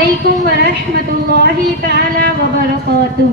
علیکم ورحمۃ اللہ تعالی وبرکاتہ۔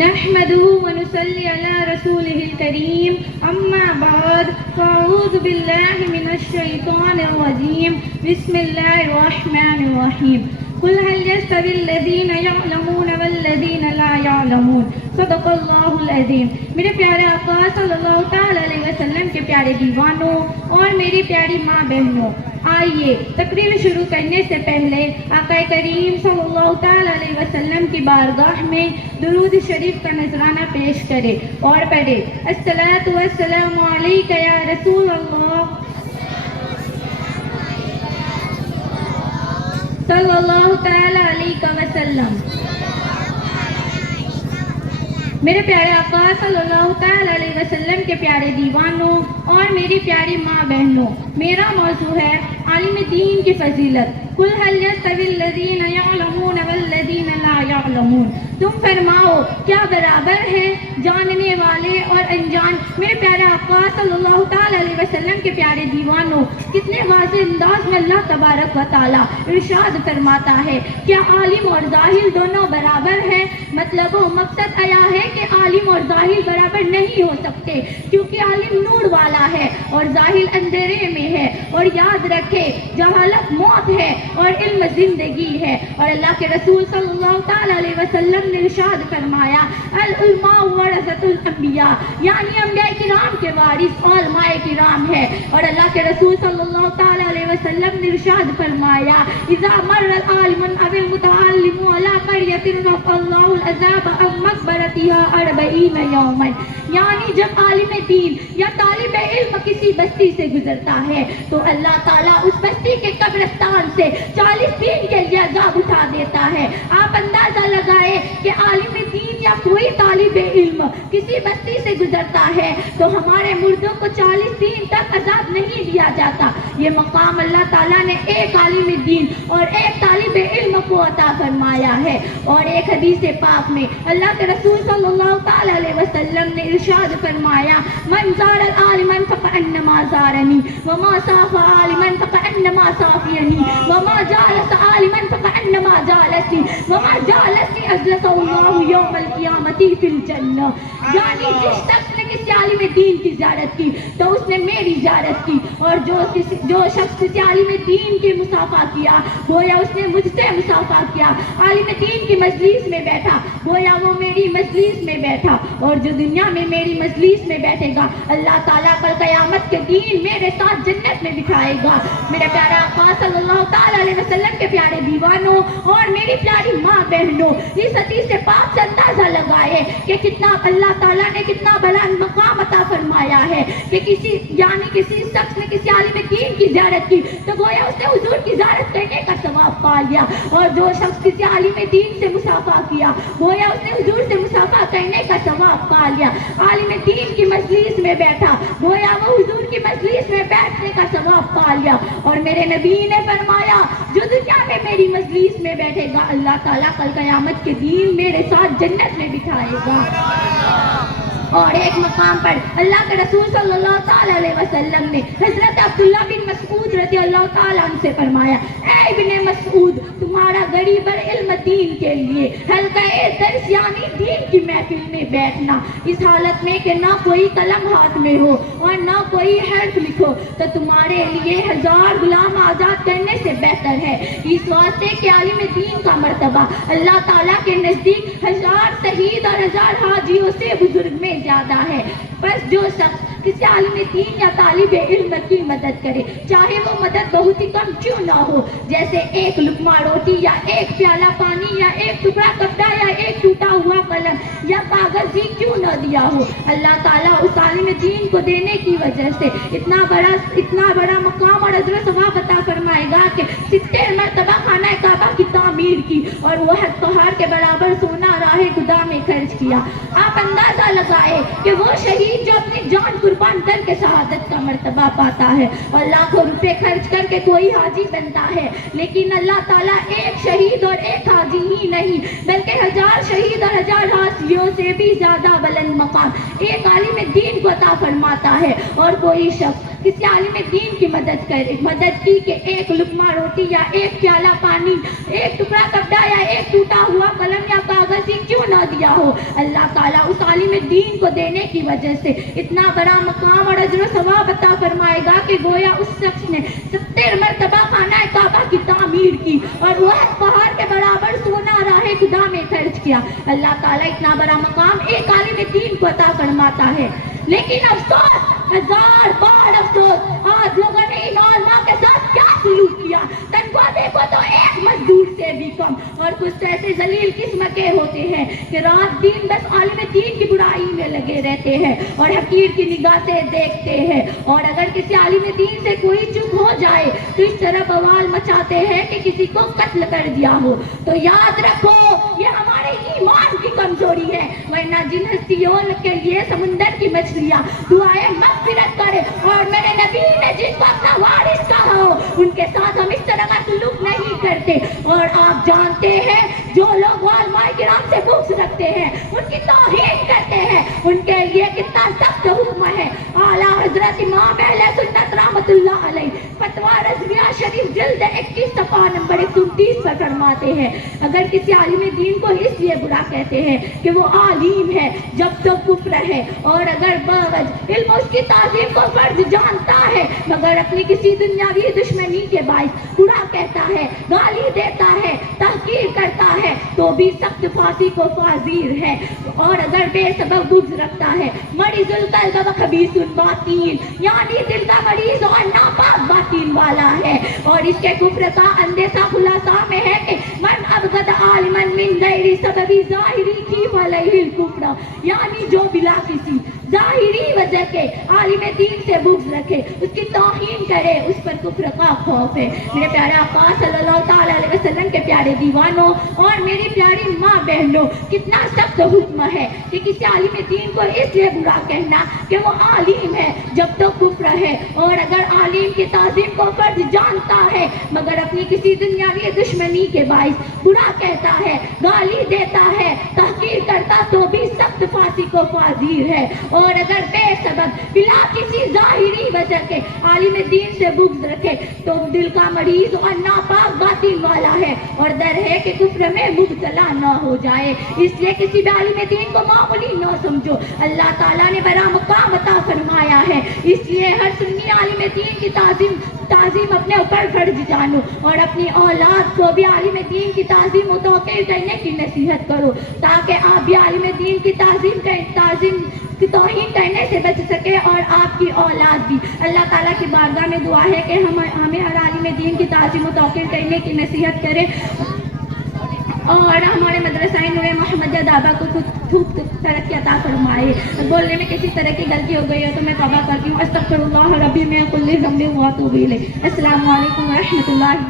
نحمده ونصلي على رسوله الكريم اما بعد فاعوذ بالله من الشيطان الرجيم بسم الله الرحمن الرحيم قل هل يستوي الذين يعلمون والذين لا يعلمون صدق اللہ العظیم۔ میرے پیارے آقا صلی اللہ تعالی علیہ وسلم کے پیارے دیوانوں اور میری پیاری ماں بہنوں، آئیے تقریر شروع کرنے سے پہلے آقا کریم صلی اللہ تعالی علیہ وسلم کی بارگاہ میں درود شریف کا نذرانہ پیش کرے اور پڑھے الصلاۃ والسلام علیک یا رسول اللہ صلی اللہ تعالی علیہ وسلم۔ میرے پیارے آقا صلی اللہ تعالی علیہ وسلم کے پیارے دیوانوں اور میری پیاری ماں بہنوں، میرا موضوع ہے عالم دین کی فضیلت۔ قل هل يستوي الذين يعلمون والذين لا يعلمون، تم فرماؤ کیا برابر ہیں جاننے والے اور انجان؟ میرے پیارے آقا صلی اللہ تعالی علیہ وسلم کے پیارے دیوانوں، کتنے واضح انداز میں اللہ تبارک و تعالی ارشاد فرماتا ہے کیا عالم اور ظاہر دونوں برابر ہیں؟ مطلب و مقصد آیا ہے کہ عالم اور ظاہر برابر نہیں ہو سکتے، کیونکہ عالم نور والا ہے اور ظاہر اندھیرے میں ہے۔ اور یاد رکھے جہالت موت ہے اور علم زندگی ہے۔ اور اللہ کے رسول صلی اللہ تعالی علیہ وسلم نے ارشاد فرمایا العلماء ورثۃ الانبیاء، یعنی انبیاء کرام کے وارث علماء کرام ہے۔ اور اللہ کے رسول صلی اللہ تعالی علیہ وسلم نے ارشاد فرمایا اذا مر العالم او المتعلم على قرية رفع الله العذاب عن مقبرتها 40 يوما، یعنی جب عالم دین یا طالب علم کسی بستی سے گزرتا ہے تو اللہ تعالیٰ اس بستی کے قبرستان سے 40 دن کے لیے عذاب اٹھا دیتا ہے۔ آپ اندازہ لگائے کہ عالم دین یا کوئی طالب علم کسی بستی سے گزرتا ہے تو ہمارے مردوں کو 40 دن تک عذاب نہیں دیا جاتا۔ یہ مقام اللہ تعالیٰ نے ایک عالم دین اور ایک طالب علم کو عطا فرمایا ہے۔ اور ایک حدیث پاک میں اللہ کے رسول صلی اللہ تعالی علیہ وسلم نے ارشاد فرمایا من زار العالم فکأنما زارنی وما صاف عالما فکأنما صافینی وما جالس عالما فکأنما جالسنی وما جالسنی اجلس اللہ یوم القیامت فی الجنہ، یعنی جس شخص نے کسی عالم دین کی زیارت کی تو اس نے میری زیارت کی، اور جو شخص کسی عالم دین کی مصافحہ کیا گویا اس نے مجھ سے مصافحہ کیا۔ عالم دین کی مجلس میں بیٹھا گویا وہ میری مجلس میں بیٹھا، اور جو دنیا میں میری مجلس میں بیٹھے گا اللہ تعالیٰ کل قیامت کے دن میرے ساتھ جنت میں بٹھائے گا۔ میرے پیارے آقا صلی اللہ تعالی علیہ وسلم کے پیارے دیوانوں اور میری پیاری ماں بہنوں، اس حدیث پاک سے اندازہ لگائے کہ کتنا اللہ تعالیٰ نے کتنا بڑا مقام عطا فرمایا ہے کہ کسی شخص نے کسی عالم دین کی زیارت کی تو گویا اس نے حضور کی زیارت کرنے کا ثواب پا لیا، اور جو شخص کسی عالم دین سے مصافحہ کیا گویا اس نے حضور سے مصافحہ کرنے کا ثواب پا لیا۔ عالم دین کی مجلس میں بیٹھا گویا وہ حضور کی مجلس میں بیٹھنے کا ثواب پا لیا۔ اور میرے نبی نے فرمایا جو دنیا میں میری مجلس میں بیٹھے گا اللہ تعالیٰ کل قیامت کے دن میرے ساتھ جنت میں بٹھائے گا۔ اور ایک مقام پر اللہ کے رسول صلی اللہ تعالی علیہ وسلم نے حضرت عبداللہ بن مسعود رضی اللہ تعالیٰ عنہ سے فرمایا اے ابن مسعود، تمہارا غریب علم دین کے لیے حلقہ درس یعنی دین کی محفل میں بیٹھنا اس حالت میں کہ نہ کوئی قلم ہاتھ میں ہو اور نہ کوئی حرف لکھو تو تمہارے لیے 1000 غلام آزاد کرنے سے بہتر ہے۔ اس واسطے کہ عالم دین کا مرتبہ اللہ تعالیٰ کے نزدیک 1000 شہید اور 1000 حاجیوں سے بزرگ میں زیادہ ہے۔ بس جو شخص کسی عالم دین یا طالب علم کی مدد کرے چاہے وہ مدد بہت ہی کم کیوں نہ ہو، جیسے ایک لقمہ روٹی یا ایک پیالہ پانی یا ایک ٹکڑا کپڑا یا ایک ٹوٹا ہوا قلم یا کاغذ ہی کیوں نہ دیا ہو، اللہ تعالیٰ اس عالم دین کو دینے کی وجہ سے اتنا بڑا مقام اور اجر و ثواب عطا فرمائے گا کہ 70 مرتبہ خانہ کعبہ کی تعمیر کی اور وہ احد پہاڑ کے برابر سونا راہ خدا میں خرچ کیا۔ آپ اندازہ لگائے کہ وہ شہید جو اپنی جان قربان کر کے شہادت کا مرتبہ پاتا ہے اور لاکھوں روپے خرچ کر کے کوئی حاجی بنتا ہے، لیکن اللہ تعالیٰ ایک شہید اور ایک حاجی ہی نہیں بلکہ 1000 شہید اور 1000 حاجیوں سے بھی زیادہ بلند مقام ایک عالم دین کو عطا فرماتا ہے۔ اور کوئی شخص کسی عالم دین کی مدد کی کہ ایک لقمہ روٹی یا ایک پیالہ پانی، ایک ٹکڑا کپڑا یا ایک ٹوٹا ہوا قلم یا کاغذ ہی کیوں نہ دیا ہو، اللہ تعالیٰ اس عالم دین کو دینے کی وجہ سے اتنا بڑا مقام اور اجر و ثواب عطا فرمائے گا کہ گویا اس شخص نے 70 مرتبہ خانہ کعبہ کی تعمیر کی اور وہ پہاڑ کے برابر سونا راہ خدا میں خرچ کیا۔ اللہ تعالیٰ اتنا بڑا مقام ایک عالم دین کو عطا فرماتا ہے، لیکن افسوس، ہزار بار افسوس، آج لوگوں نے ان علماء کے ساتھ کیا سلوک کیا۔ تنخواہ دیکھو تو ایک مزدور سے بھی کم، اور کچھ ایسے ذلیل قسم کے ہوتے ہیں کہ رات دن بس عالم دین کی برائی میں لگے رہتے ہیں اور حقیر کی نگاہ سے دیکھتے ہیں، اور اگر کسی عالم دین سے کوئی چپ ہو جائے تو اس طرح بوال مچاتے ہیں کہ کسی کو قتل کر دیا ہو۔ تو یاد رکھو یہ ہمارے ایمان کی کمزوری ہے، ورنہ جن ہستیوں کے لیے سمندر کی مچھلیاں دعائیں مغفرت کرے اور میرے نبی نے جن کو اپنا وارث کہا ہو ان کے ساتھ ہم اس طرح کا سلوک نہیں کرتے۔ اور آپ جانتے ہیں جو لوگ علماء کرام سے بغض رکھتے ہیں، ان کی توہین کرتے ہیں، ان کے لیے کتنا سخت حکم ہے۔ اعلیٰ حضرت امام اہل سنت رحمۃ اللہ علیہ فتویٰ رضویہ شریف جلد 21 صفحہ نمبر 129 پر فرماتے ہیں، اگر کسی عالم دین کو اس لیے برا کہتے ہیں کہ وہ عالم ہے جب تو کفر ہے، اور اگر باوجود علم اس کی تعظیم کو فرض جانتا ہے مگر اپنی کسی دنیاوی دشمنی کے باعث برا کہتا ہے، گالی دیتا ہے، تحقیر کرتا ہے تو بھی سخت پھانسی کو فاضیر ہے۔ اور اگر بے سبب بغض رکھتا ہے، مریض القلب و خبیث الباطین، یعنی دل کا مریض اور ناپاک باطین والا ہے، اور اس کے کفر کا اندیشہ خلاصہ میں ہے کہ من ابغض عالما من غیر سبب ظاہری کی فعلیہ الکفر، یعنی جو بلا کسی ظاہری وجہ کے عالم دین سے بغض رکھے، اس کی توہین کرے، اس پر کفر کا خوف ہے۔ میرے پیارے آقا صلی اللہ تعالیٰ علیہ وسلم کے پیارے دیوانوں اور میری پیاری ماں بہنوں، کتنا سخت حکم ہے کہ کسی عالم دین کو اس لیے برا کہنا کہ وہ عالم ہے جب تو کفر ہے، اور اگر عالم کی تعظیم کو فرض جانتا ہے مگر اپنی کسی دنیاوی دشمنی کے باعث برا کہتا ہے، گالی دیتا ہے، تحقیر کرتا تو بھی سخت پھانسی کو فاضیر ہے۔ اور اگر بے سبب بلا کسی ظاہری وجہ کے عالم دین سے بغض رکھے تو دل کا مریض اور ناپاک باطن والا ہے، اور ڈر ہے کہ کفر میں مبتلا نہ ہو جائے۔ اس لیے کسی بھی عالم دین کو معمولی نہ سمجھو، اللہ تعالیٰ نے بڑا مقام عطا فرمایا ہے، اس لیے ہر سنی عالم دین کی تعظیم اپنے اوپر فرض جانو، اور اپنی اولاد کو بھی عالم دین کی تعظیم و توقیر کرنے کی نصیحت کرو تاکہ آپ بھی عالم دین کی کی توہین کرنے سے بچ سکے، اور آپ کی اولاد بھی۔ اللہ تعالیٰ کی بارگاہ میں دعا ہے کہ ہمیں ہر عالم دین کی تعظیم و توقیر کرنے کی نصیحت کرے، اور ہمارے مدرسہ نور محمدیہ دعویٰ کو خوب ترقی عطا فرمائے۔ بولنے میں کسی طرح کی غلطی ہو گئی ہو تو میں توبہ کرتی ہوں، استغفر اللہ ربی من کل ذنب و اتوب الیہ۔ السلام علیکم ورحمۃ اللہ۔